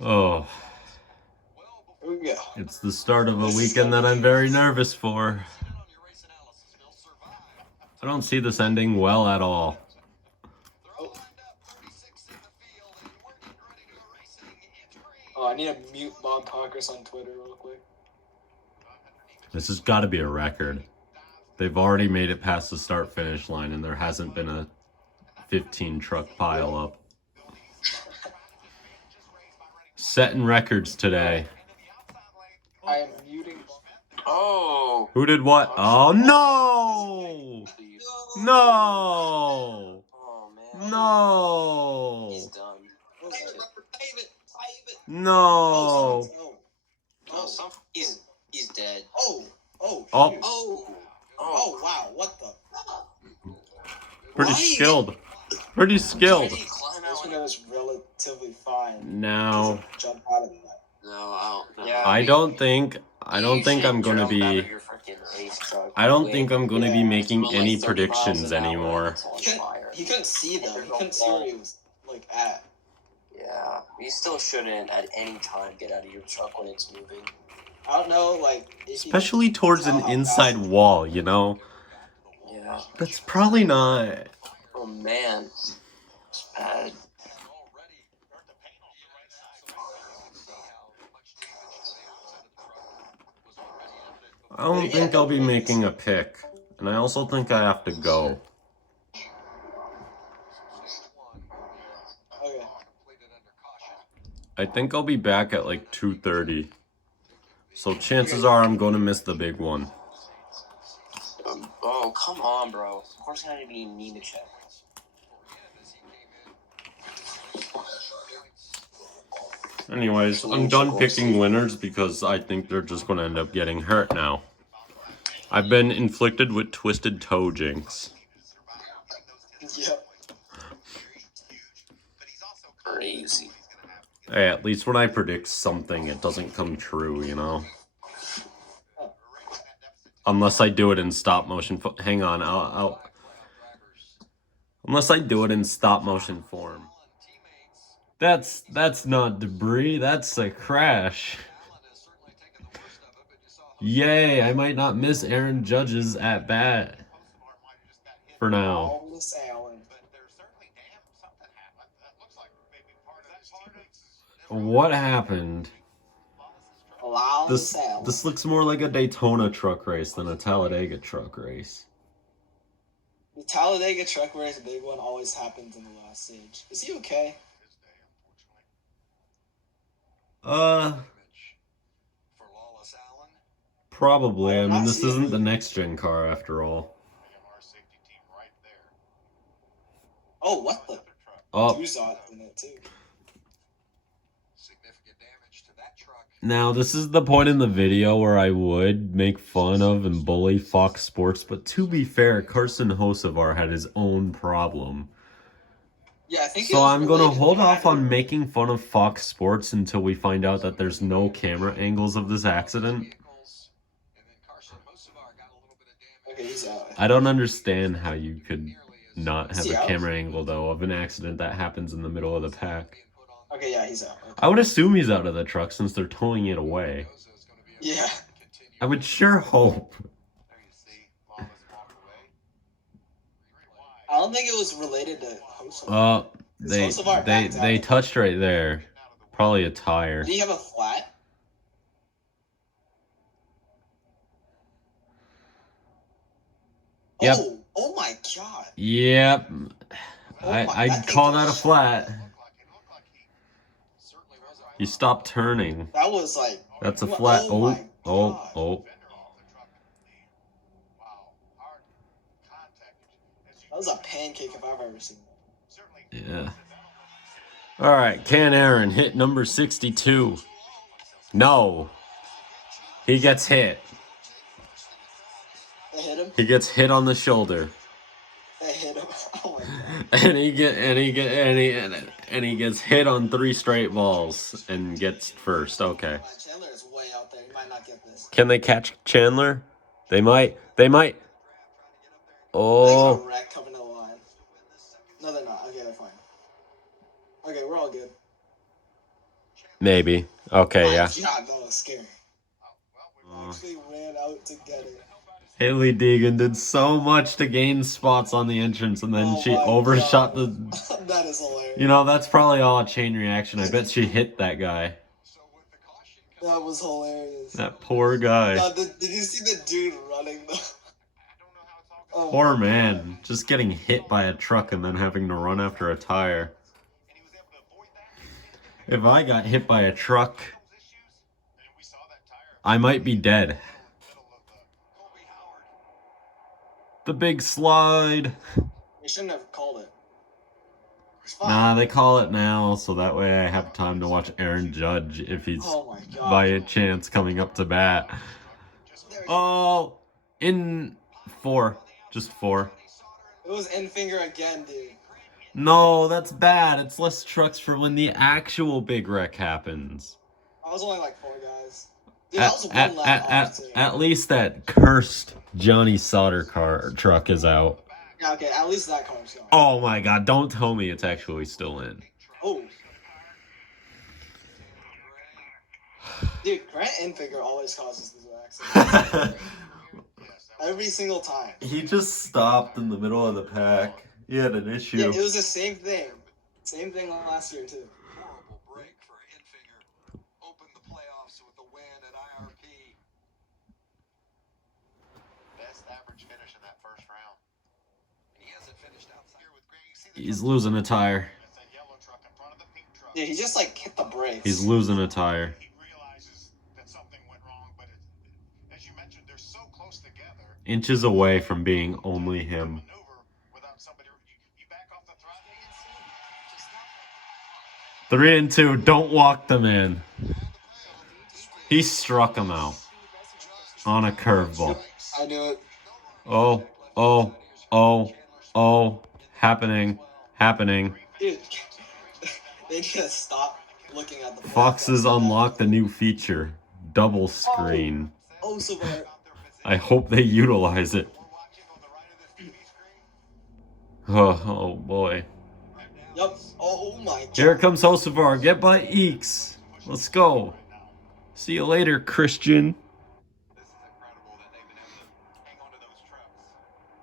Oh, Here we go. it's the start of a weekend that I'm very nervous for. I don't see this ending well at all. Oh, I need to mute Bob Congress on Twitter real quick. This has got to be a record. They've already made it past the start-finish line, and there hasn't been a 15 truck pile up. Setting records today. I am muting. Oh. Who did what? Oh, no! No! Oh, man. No! He's done. No! No, he's dead. Oh, wow, what the? Pretty skilled. Pretty skilled. This one was relatively fine. Now, Jump out of that. No, I don't think I'm going to be... I don't think I'm going to be making any predictions anymore. He couldn't see them. He couldn't see where he was, like, at. Yeah, you still shouldn't at any time get out of your truck when it's moving. I don't know, like... Especially towards an inside wall, you know? Yeah. That's probably not... Oh, man. It's bad. I don't think I'll be making a pick. And I also think I have to go. Okay. I think I'll be back at like 2:30. So chances are I'm going to miss the big one. Oh, come on, bro. Of course it's going to be Nemechek. Anyways, I'm done picking winners because I think they're just going to end up getting hurt now. I've been inflicted with twisted toe jinx. Yep. Crazy. Hey, at least when I predict something, it doesn't come true, you know? Unless I do it in stop motion. Hang on, I'll... Unless I do it in stop motion form. That's not debris, that's a crash. Yay, I might not miss Aaron Judge's at bat. For now. What happened? This looks more like a Daytona truck race than a Talladega truck race. The Talladega truck race, big one, always happens in the last stage. Is he okay? Probably. I mean, this isn't the next gen car after all. Oh, what the? Oh. Duzot in it too. Now, this is the point in the video where I would make fun of and bully Fox Sports, but to be fair, Carson Hocevar had his own problem. Yeah, I think so I'm going to hold off on making fun of Fox Sports until we find out that there's no camera angles of this accident. Okay, he's out. I don't understand how you could not have a camera angle, though, of an accident that happens in the middle of the pack. Okay, yeah, he's out. Okay. I would assume he's out of the truck since they're towing it away. Yeah. I would sure hope. I don't think it was related to Hocevar. They touched right there. Probably a tire. Did he have a flat? Yep. Oh my god. Yep. I'd call that a flat. He stopped turning. That was like... That's a flat. Oh. That was a pancake if I've ever seen that. Yeah. All right, Can Aaron hit number 62. No. He gets hit. They hit him? He gets hit on the shoulder. They hit him. Oh my god. And he gets hit on 3 straight balls and gets first. Okay. Chandler is way out there. He might not get this. Can they catch Chandler? They might. Oh. They wreck coming to the line. No, they're not. Okay, they're fine. Okay, we're all good. Maybe. Okay, yeah. God, that was scary. Actually ran out to get it. Haley Deegan did so much to gain spots on the entrance, and then Oh she my overshot God. the... That is hilarious. You know, that's probably all a chain reaction. I bet she hit that guy. That was hilarious. That poor guy. No, did you see the dude running though? Oh Poor my man. God. Just getting hit by a truck and then having to run after a tire. If I got hit by a truck, I might be dead. The big slide. They shouldn't have called it. Nah, they call it now, so that way I have time to watch Aaron Judge if he's Oh my God. by a chance coming up to bat. Oh, in 4. Just 4. It was in finger again, dude. No, that's bad. It's less trucks for when the actual big wreck happens. I was only like 4 guys. Dude, that was one lap off, too. At least that cursed Johnny Sauter car truck is out. Yeah, okay, at least that car's gone. Oh my God, don't tell me it's actually still in. Oh. Dude, Grant Enfinger always causes these accidents. Every single time. He just stopped in the middle of the pack. He had an issue. Yeah, it was the same thing. Same thing last year, too. Horrible break for Enfinger. Opened the playoffs with a win at IRP. Best average finish in that first round. He hasn't finished outside here with Greg. He's losing a tire. Yeah, he just like hit the brakes. He's losing a tire. He realizes that something went wrong, but as you mentioned, they're so close together. Inches away from being only him. Without somebody, you back off the throttle. 3 and 2. Don't walk the man. He struck him out on a curveball. I knew it. Oh. Happening. Dude, they just stop looking at the Foxes unlocked a new feature. Double screen. Oh, so bad. I hope they utilize it. Oh boy. Yup. Oh my God. Here comes Hocevar. Get by Eeks. Let's go. See you later, Christian.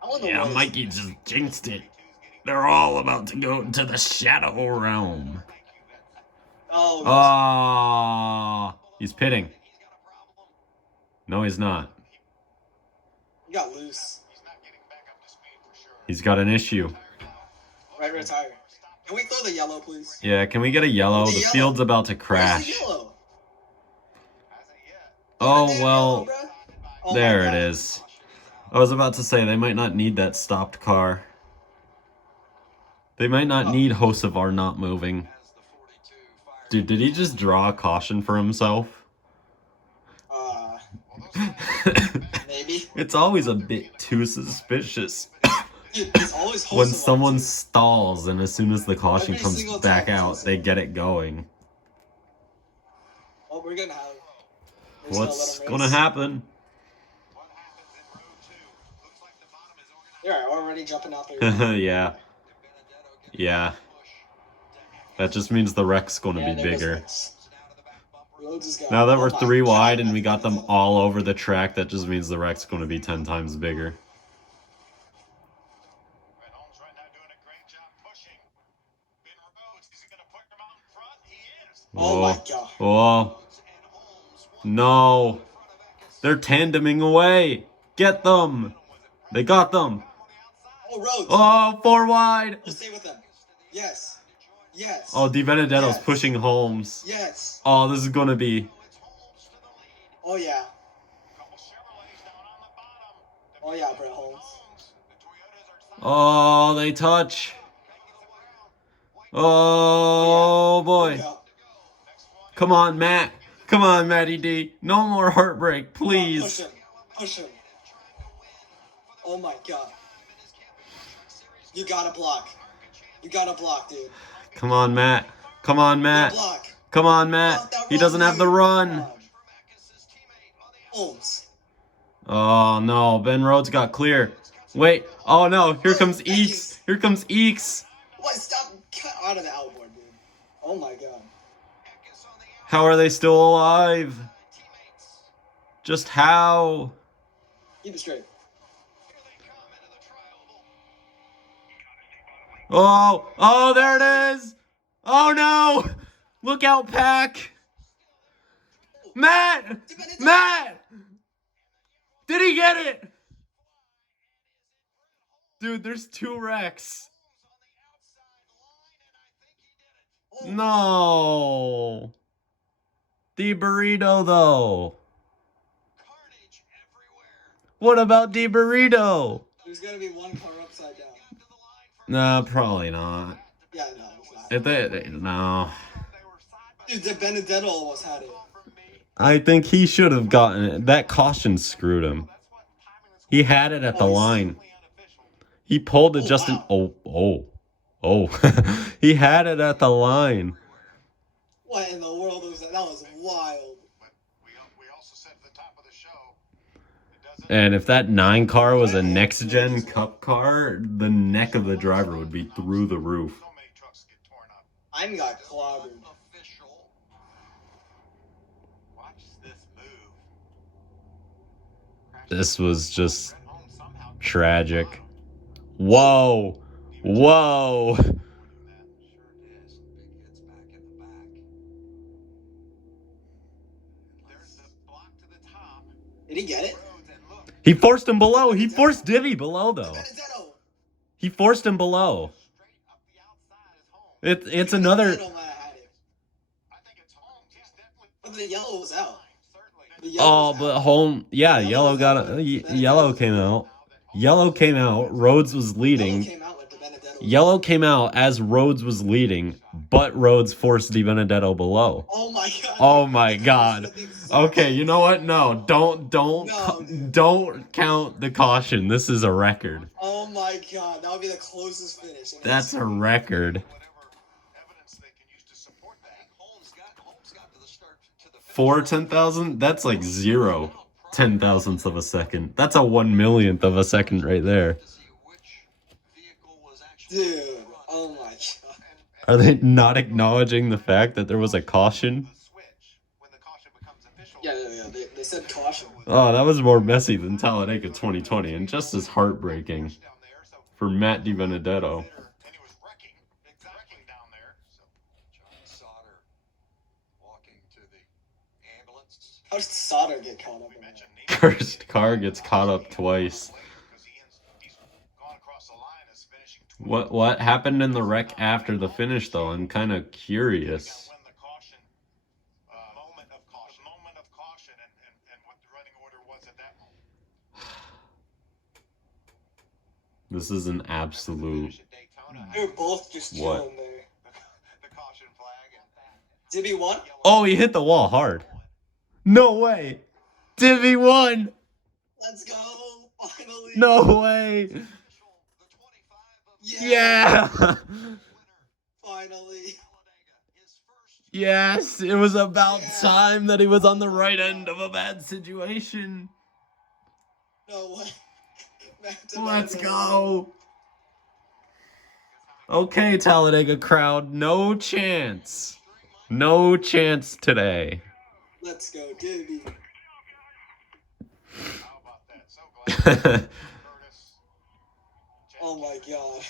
I wonder Yeah, what is- Mikey just jinxed it. They're all about to go to the Shadow Realm. Oh, Ah, he's pitting. No, he's not. you got loose. He's got an issue. Right rear tire. Can we throw the yellow, please? Yeah, can we get a yellow? The The yellow. field's about to Where's crash. the yellow? Oh, Goddamn well, yellow, bruh. Oh there my it God. is. I was about to say, they might not need that stopped car. They might not need Hocevar not moving. Dude, did he just draw a caution for himself? Maybe. It's always a bit too suspicious Dude, it's always when Hocevar, someone too. stalls and as soon as the caution Every comes single back time out, it's they Hocevar. get it going. Oh, we're gonna have. we're just What's let 'em gonna race. happen? They're already jumping out there. Yeah. That just means the wreck's gonna Yeah, be there goes bigger. Max. Rhodes is gone. Now that Oh we're my 3 God, wide and that's we got them beautiful. all over the track, that just means the wreck's gonna be 10 times bigger. Oh my God. Oh. No. They're tandeming away. Get them. They got them. Oh, Rhodes. Oh, 4 wide. We'll stay with them. Yes. Yes. Oh, Di Benedetto's Yes. pushing Holmes. Yes. Oh, this is gonna be. Oh yeah. Oh yeah, Brett Holmes. Oh, they touch. Oh, boy. Yeah. Come on, Matt. Come on, Matty D. No more heartbreak, Push please. him. Push him. Oh my God. You gotta block. You gotta block, dude. Come on, Matt. Come on, Matt. Block. Come on, Matt. Block that He run, doesn't have the dude. run. Come on. Holmes. Oh, no. Ben Rhodes got clear. Wait. Oh, no. Here comes Eeks. Here comes Eeks. What? Stop. Cut out of the outboard, dude. Oh my God. How are they still alive? Just how? Keep it straight. Oh, there it is. Oh no. Look out, Pack. Matt. Did he get it? Dude, there's 2 wrecks. No. The burrito, though. What about the burrito? There's gotta be one car upside down. Nah, probably not. Yeah, no, it's not. If no. Dude, De Benedetto almost had it. I think he should have gotten it. That caution screwed him. He had it at the line. He pulled it just wow. He had it at the line. What in the world was that? That was wild. We also said at the top of the show, And if that 9 car was a next-gen cup car, the neck of the driver would be through the roof. so many trucks get torn up. I got clobbered. Watch this move. This was just tragic. Whoa. Whoa. Sure is. Big hits back in the back. There's the block to the top. Did he get it? Roads and look. He forced him below. He forced Divvy below, De though. Benedetto. He forced him below. Straight up the outside is home. It's another... De Benedetto might have had it. I think it's home. He's definitely. But the yellow was out. Certainly. The yellow Oh, was but out. home... Yeah, yellow got a... Yellow came out. Yellow came out. Rhodes was Yellow leading. came out with De Benedetto. Yellow came out as Rhodes was leading, but Rhodes forced Di Benedetto below. Oh my god. Oh my god. Okay, you know what? No, don't No, dude. don't count the caution. This is a record. Oh my god. That would be the closest finish. That's a record. Whatever evidence they can use to support that. Holmes got to the start to the finish. 4 10,000? That's like 0 10,000ths of a second. That's a 1/1,000,000th of a second right there. To see which vehicle was actually Dude. Oh my god. Are they not acknowledging the fact that there was a caution? The switch when the caution becomes official. Yeah. They said caution. Oh, that was more messy than Talladega 2020 and just as heartbreaking Down there, so for Matt Di Benedetto. and he was wrecking down there. So John Sauter walking to the ambulance. How did Sauter get caught up in that? mentioned Cursed car gets caught up twice. because he's gone across the line as finishing What happened in the wreck after the finish though? I'm kind of curious. when the caution moment of caution and what the running order was at that moment. This is an absolute... Finish at Daytona. They were both just What? chilling there. The caution flag and Dibby won? Oh, he hit the wall hard. No way. Divvy won. Let's go! Finally! No way. Yeah. Finally! Yes, it was about time that he was on the right end of a bad situation. No way. Back to Let's back. go. Okay, Talladega crowd, no chance. No chance today. Let's go, Dibby. how about that? So glad Curtis. Oh my god.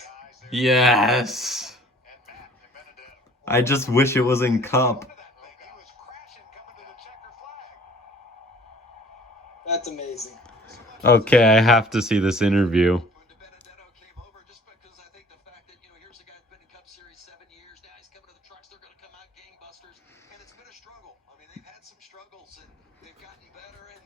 Yes. And Matt and Benedetto. I just wish it was in Cup. He was crashing coming to the checker flag. That's amazing. Okay, I have to see this interview. When De Benedetto came over, just because I think the fact that, here's a guy that's been in Cup Series 7 years, now he's coming to the trucks, they're going to come out gangbusters, and it's been a struggle. I mean, they've had some struggles, and they've gotten better, and